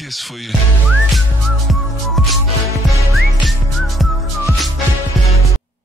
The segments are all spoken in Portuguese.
kiss for you.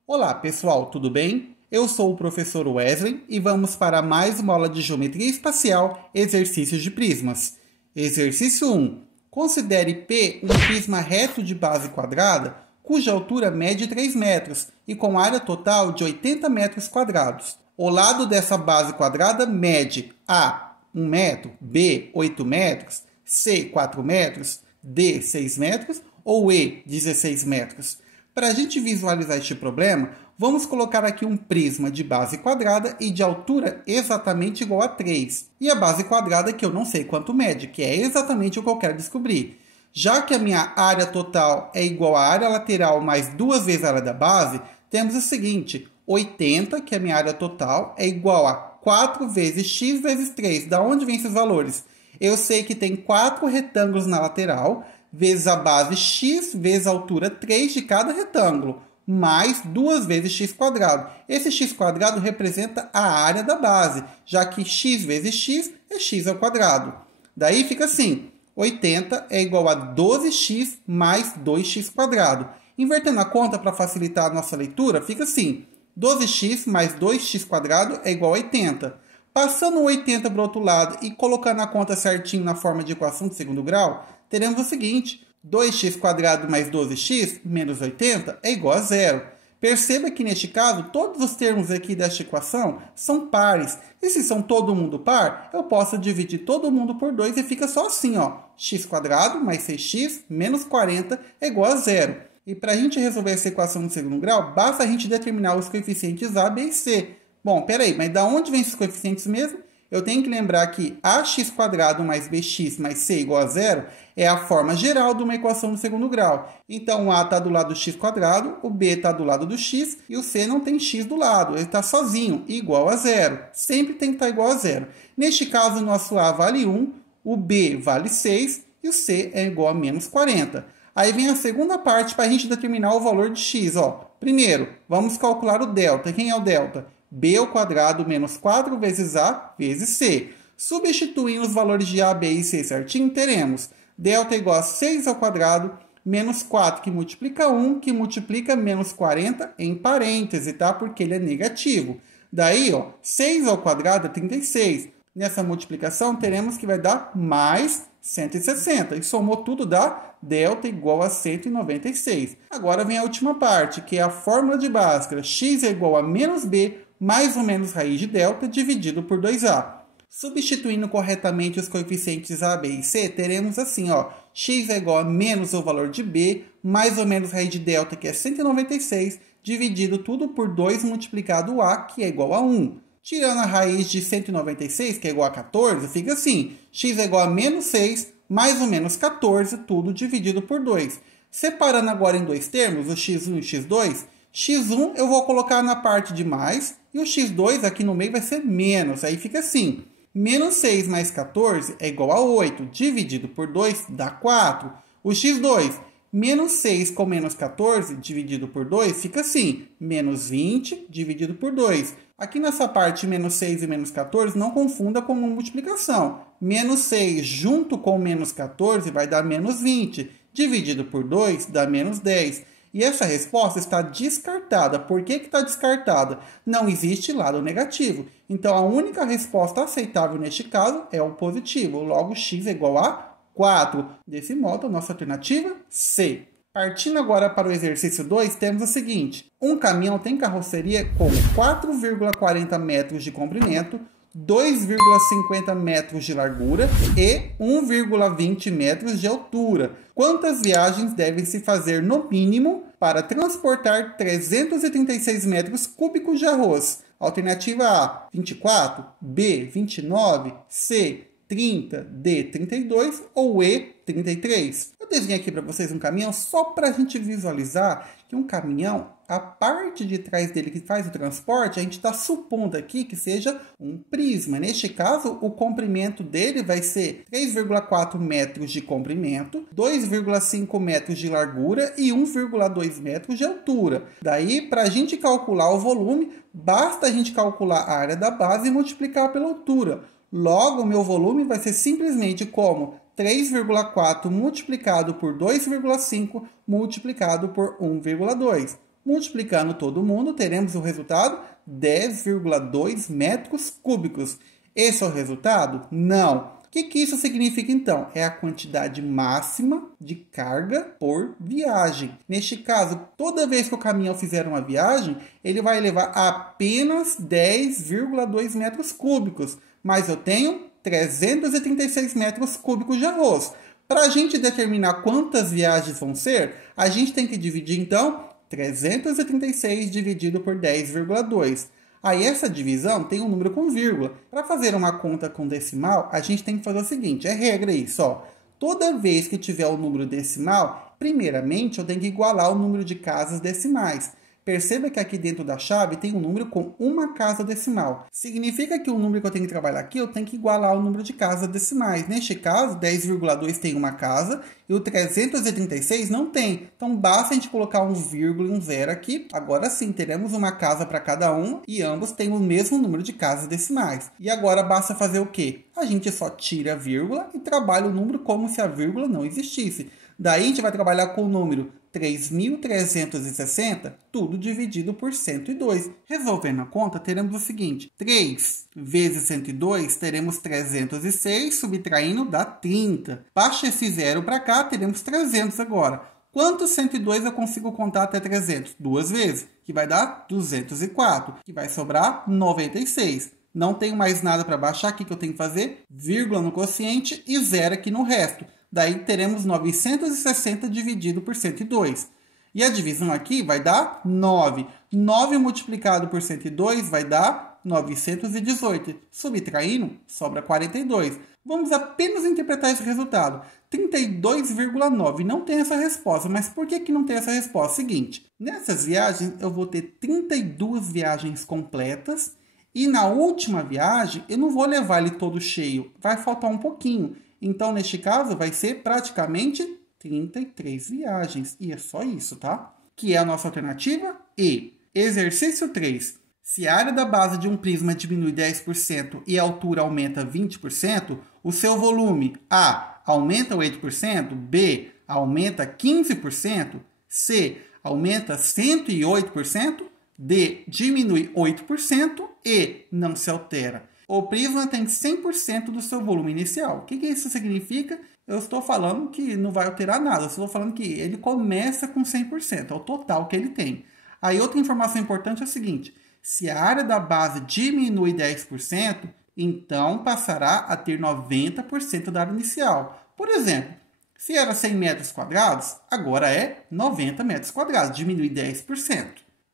Olá pessoal, tudo bem? Eu sou o professor Wesley e vamos para mais uma aula de Geometria Espacial, Exercícios de Prismas. Exercício 1. Considere P um prisma reto de base quadrada, cuja altura mede 3 metros e com área total de 80 metros quadrados. O lado dessa base quadrada mede A, 1 metro, B, 8 metros, C, 4 metros, D, 6 metros ou E, 16 metros. Para a gente visualizar este problema, vamos colocar aqui um prisma de base quadrada e de altura exatamente igual a 3. E a base quadrada que eu não sei quanto mede, que é exatamente o que eu quero descobrir. Já que a minha área total é igual à área lateral mais 2 vezes a área da base, temos o seguinte: 80, que é a minha área total, é igual a 4 vezes x vezes 3. Da onde vem esses valores? Eu sei que tem 4 retângulos na lateral, vezes a base x, vezes a altura 3 de cada retângulo, mais 2 vezes x quadrado. Esse x quadrado representa a área da base, já que x vezes x é x ao quadrado. Daí fica assim: 80 é igual a 12x mais 2x quadrado. Invertendo a conta para facilitar a nossa leitura, fica assim: 12x mais 2x quadrado é igual a 80. Passando o 80 para o outro lado e colocando a conta certinho na forma de equação de segundo grau, teremos o seguinte: 2x quadrado mais 12x menos 80 é igual a zero. Perceba que neste caso, todos os termos aqui desta equação são pares. E se são todo mundo par, eu posso dividir todo mundo por 2 e fica só assim, ó: x quadrado mais 6x menos 40 é igual a zero. E para a gente resolver essa equação de segundo grau, basta a gente determinar os coeficientes a, b e c. Bom, peraí, mas da onde vem esses coeficientes mesmo? Eu tenho que lembrar que ax quadrado mais bx mais c igual a zero é a forma geral de uma equação do segundo grau. Então, o a está do lado do x quadrado, o b está do lado do x e o c não tem x do lado. Ele está sozinho, igual a zero. Sempre tem que estar igual a zero. Neste caso, o nosso a vale 1, o b vale 6 e o c é igual a menos 40. Aí vem a segunda parte para a gente determinar o valor de x. Ó. Primeiro, vamos calcular o delta. Quem é o delta? B ao quadrado menos 4 vezes A vezes C. Substituindo os valores de A, B e C certinho, teremos delta igual a 6 ao quadrado menos 4 que multiplica 1, que multiplica menos 40 em parêntese, tá? Porque ele é negativo. Daí, ó, 6 ao quadrado é 36. Nessa multiplicação, teremos que vai dar mais 160. E somou tudo, dá delta igual a 196. Agora vem a última parte, que é a fórmula de Bhaskara. X é igual a menos b mais ou menos raiz de delta dividido por 2a. Substituindo corretamente os coeficientes a, b e c, teremos assim, ó: x é igual a menos o valor de b, mais ou menos raiz de delta, que é 196, dividido tudo por 2 multiplicado a, que é igual a 1. Tirando a raiz de 196, que é igual a 14, fica assim: x é igual a menos 6, mais ou menos 14, tudo dividido por 2. Separando agora em dois termos, o x1 e o x2, x1 eu vou colocar na parte de mais, e o x2 aqui no meio vai ser menos. Aí fica assim: menos 6 mais 14 é igual a 8, dividido por 2 dá 4. O x2, menos 6 com menos 14 dividido por 2 fica assim: menos 20 dividido por 2. Aqui nessa parte, menos 6 e menos 14, não confunda com uma multiplicação. Menos 6 junto com menos 14 vai dar menos 20. Dividido por 2 dá menos 10. E essa resposta está descartada. Por que está descartada? Não existe lado negativo. Então, a única resposta aceitável neste caso é o positivo. Logo, x é igual a 4. Desse modo, a nossa alternativa C. Partindo agora para o exercício 2, temos o seguinte: um caminhão tem carroceria com 4,40 metros de comprimento, 2,50 metros de largura e 1,20 metros de altura. Quantas viagens devem se fazer no mínimo para transportar 336 metros cúbicos de arroz? Alternativa A, 24, B, 29, C, 30, D, 32 ou E, 33. Eu desenhei aqui para vocês um caminhão só para a gente visualizar que um caminhão, a parte de trás dele que faz o transporte, a gente está supondo aqui que seja um prisma. Neste caso, o comprimento dele vai ser 3,4 metros de comprimento, 2,5 metros de largura e 1,2 metros de altura. Daí, para a gente calcular o volume, basta a gente calcular a área da base e multiplicar pela altura. Logo, o meu volume vai ser simplesmente como 3,4 multiplicado por 2,5 multiplicado por 1,2. Multiplicando todo mundo, teremos o resultado 10,2 metros cúbicos. Esse é o resultado? Não. O que isso significa, então? É a quantidade máxima de carga por viagem. Neste caso, toda vez que o caminhão fizer uma viagem, ele vai levar apenas 10,2 metros cúbicos. Mas eu tenho 336 metros cúbicos de arroz. Para a gente determinar quantas viagens vão ser, a gente tem que dividir, então, 336 dividido por 10,2. Aí essa divisão tem um número com vírgula. Para fazer uma conta com decimal, a gente tem que fazer o seguinte, é regra isso, ó. Toda vez que tiver o número decimal, primeiramente eu tenho que igualar o número de casas decimais. Perceba que aqui dentro da chave tem um número com uma casa decimal. Significa que o número que eu tenho que trabalhar aqui, eu tenho que igualar o número de casas decimais. Neste caso, 10,2 tem uma casa e o 336 não tem. Então, basta a gente colocar um vírgula e um zero aqui. Agora sim, teremos uma casa para cada um e ambos têm o mesmo número de casas decimais. E agora basta fazer o quê? A gente só tira a vírgula e trabalha o número como se a vírgula não existisse. Daí a gente vai trabalhar com o número 3.360, tudo dividido por 102. Resolvendo a conta, teremos o seguinte. 3 vezes 102, teremos 306, subtraindo dá 30. Baixa esse zero para cá, teremos 300 agora. Quantos 102 eu consigo contar até 300? Duas vezes, que vai dar 204, que vai sobrar 96. Não tenho mais nada para baixar, o que eu tenho que fazer? Vírgula no quociente e zero aqui no resto. Daí teremos 960 dividido por 102. E a divisão aqui vai dar 9. 9 multiplicado por 102 vai dar 918. Subtraindo, sobra 42. Vamos apenas interpretar esse resultado. 32,9. Não tem essa resposta. Mas por que não tem essa resposta? Seguinte, nessas viagens eu vou ter 32 viagens completas. E na última viagem eu não vou levar ele todo cheio. Vai faltar um pouquinho. Então, neste caso, vai ser praticamente 33 viagens. E é só isso, tá? Que é a nossa alternativa E. Exercício 3. Se a área da base de um prisma diminui 10% e a altura aumenta 20%, o seu volume A. Aumenta 8%, B. Aumenta 15%, C. Aumenta 108%, D. Diminui 8% e não se altera. O prisma tem 100% do seu volume inicial. O que isso significa? Eu estou falando que não vai alterar nada. Eu estou falando que ele começa com 100%. É o total que ele tem. Aí outra informação importante é a seguinte. Se a área da base diminui 10%, então passará a ter 90% da área inicial. Por exemplo, se era 100 metros quadrados, agora é 90 metros quadrados. Diminui 10%.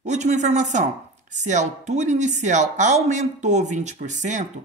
Última informação. Se a altura inicial aumentou 20%,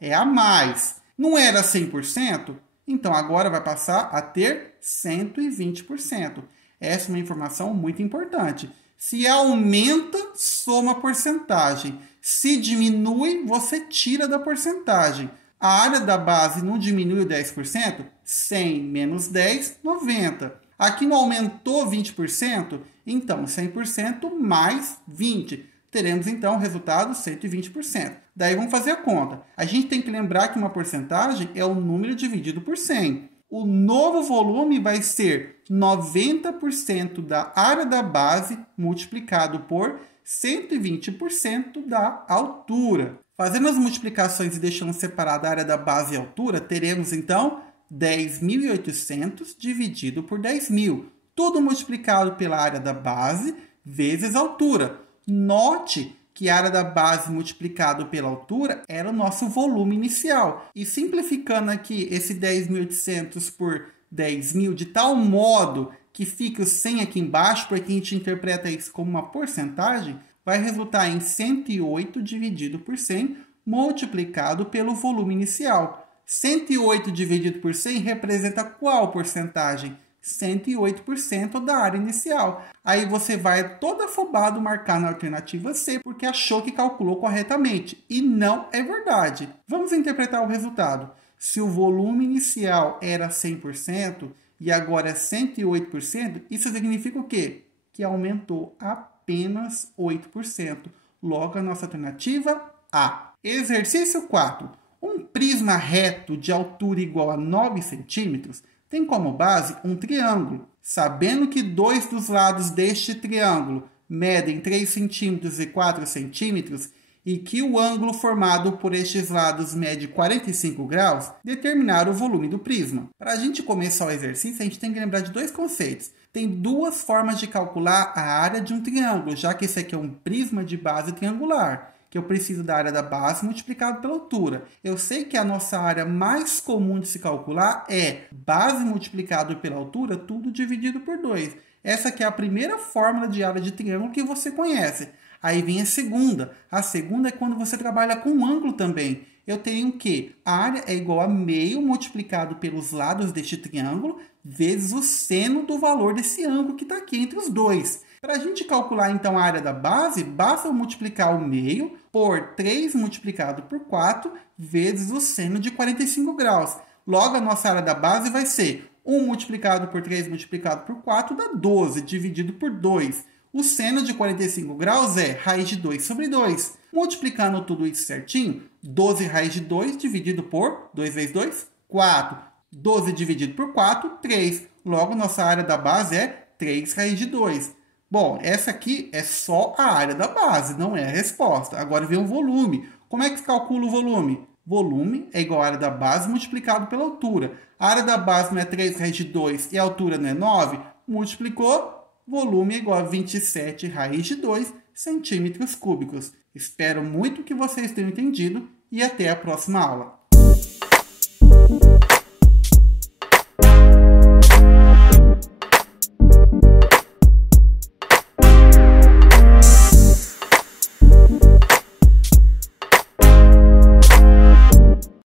é a mais. Não era 100%? Então agora vai passar a ter 120%. Essa é uma informação muito importante. Se aumenta, soma a porcentagem. Se diminui, você tira da porcentagem. A área da base não diminuiu 10%? 100 menos 10, 90. Aqui não aumentou 20%? Então 100% mais 20%. Teremos, então, o resultado 120%. Daí, vamos fazer a conta. A gente tem que lembrar que uma porcentagem é o número dividido por 100. O novo volume vai ser 90% da área da base multiplicado por 120% da altura. Fazendo as multiplicações e deixando separada a área da base e a altura, teremos, então, 10.800 dividido por 10.000. Tudo multiplicado pela área da base vezes a altura. Note que a área da base multiplicado pela altura era o nosso volume inicial. E simplificando aqui esse 10.800 por 10.000 de tal modo que fique o 100 aqui embaixo, porque a gente interpreta isso como uma porcentagem, vai resultar em 108 dividido por 100 multiplicado pelo volume inicial. 108 dividido por 100 representa qual porcentagem? 108% da área inicial. Aí você vai todo afobado marcar na alternativa C porque achou que calculou corretamente. E não é verdade. Vamos interpretar o resultado. Se o volume inicial era 100% e agora é 108%, isso significa o quê? Que aumentou apenas 8%. Logo, a nossa alternativa A. Exercício 4. Um prisma reto de altura igual a 9 centímetros tem como base um triângulo. Sabendo que dois dos lados deste triângulo medem 3 centímetros e 4 centímetros e que o ângulo formado por estes lados mede 45 graus, determinar o volume do prisma. Para a gente começar o exercício, a gente tem que lembrar de dois conceitos. Tem duas formas de calcular a área de um triângulo, já que esse aqui é um prisma de base triangular, que eu preciso da área da base multiplicado pela altura. Eu sei que a nossa área mais comum de se calcular é base multiplicado pela altura, tudo dividido por 2. Essa aqui é a primeira fórmula de área de triângulo que você conhece. Aí vem a segunda. A segunda é quando você trabalha com ângulo também. Eu tenho que a área é igual a meio multiplicado pelos lados deste triângulo vezes o seno do valor desse ângulo que está aqui entre os dois. Para a gente calcular, então, a área da base, basta eu multiplicar o meio por 3 multiplicado por 4 vezes o seno de 45 graus. Logo, a nossa área da base vai ser 1 multiplicado por 3 multiplicado por 4 dá 12, dividido por 2. O seno de 45 graus é raiz de 2 sobre 2. Multiplicando tudo isso certinho, 12 raiz de 2 dividido por 2 vezes 2, 4. 12 dividido por 4, 3. Logo, nossa área da base é 3 raiz de 2. Bom, essa aqui é só a área da base, não é a resposta. Agora vem o volume. Como é que se calcula o volume? Volume é igual à área da base multiplicado pela altura. A área da base não é 3 raiz de 2 e a altura não é 9? Multiplicou, volume é igual a 27 raiz de 2 centímetros cúbicos. Espero muito que vocês tenham entendido e até a próxima aula.